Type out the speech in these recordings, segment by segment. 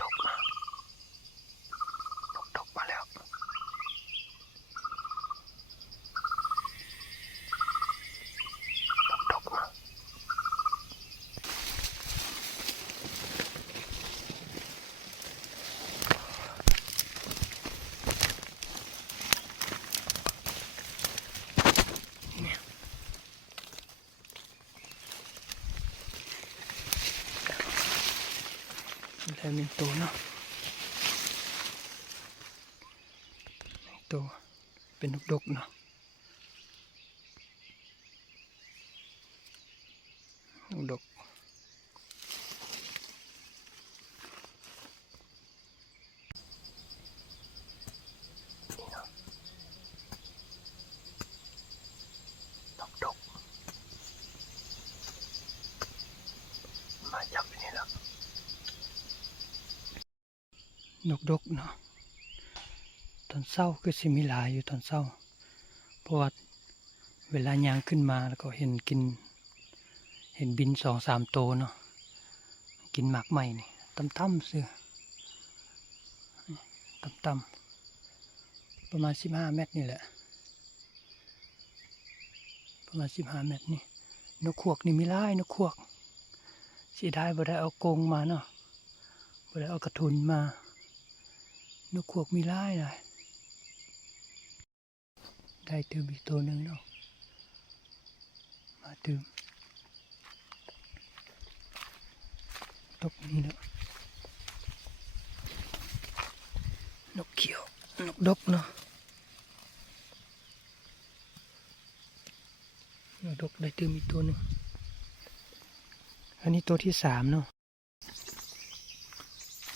ดกมาดกมาแล้วดกมาแล้วมีตัวเนาะตัวเป็นนกดกเนาะนกดกนี่เนาะนกดกมาจับไปนี่แล้วนกดกเนาะตอนเศร้าก็สิมีหลายอยู่ตอนเศร้าเพราะว่าเวลายางขึ้นมาแล้วก็เห็นบิน2-3 ตัวเนาะกินหมากใหม่นี่ต่ำๆเสือต่ำๆประมาณ15 เมตรนี่แหละประมาณ15 เมตรนี่นกขวกนี่มีหลายนกขวกเสียดายบ่ได้เอากรงมาเนาะบ่ได้เอากระทุนมานกขวกมีหลายเลยได้เติมอีกตัวหนึ่งเนาะมาเติมตกนี่เนาะนกเขียวนกดกเนาะนกดกได้เติมอีกตัวหนึ่งอันนี้ตัวที่3เนาะ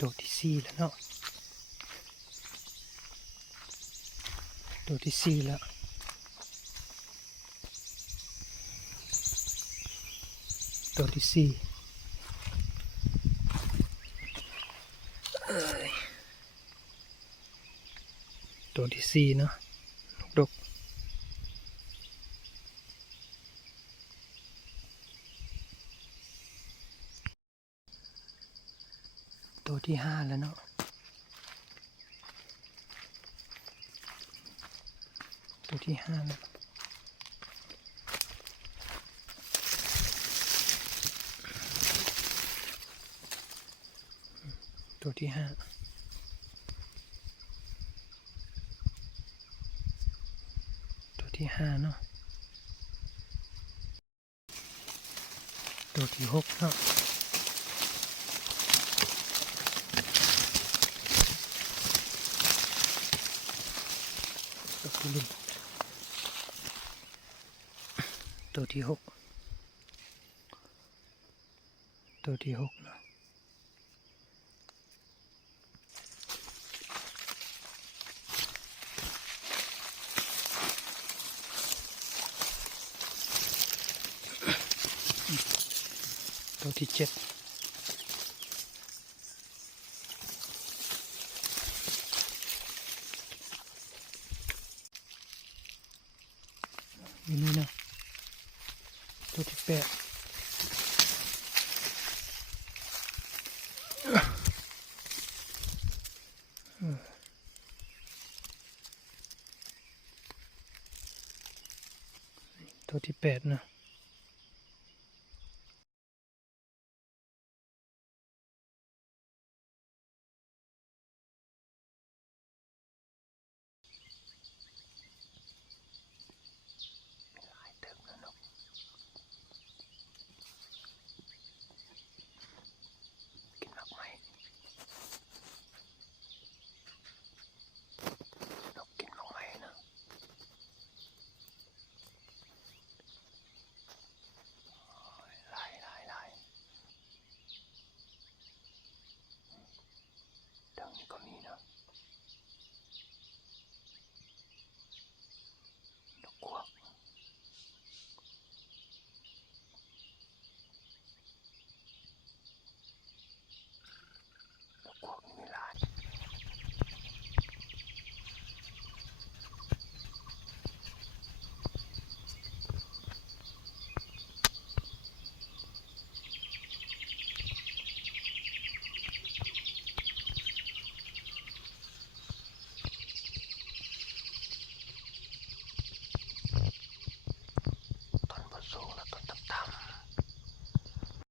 ตัวที่4แล้วเนาะตัวที่4แล้วตัวที่4ตัวที่4เนาะนกดกตัวที่5แล้วเนาะตัวที่5แล้วตัวที่5ตัวที่5เนาะตัวที่6เนาะตัวที่6ตัวที่6เนาะตัวที่7อยู่นี่นะตัวที่8ตัวที่8นะ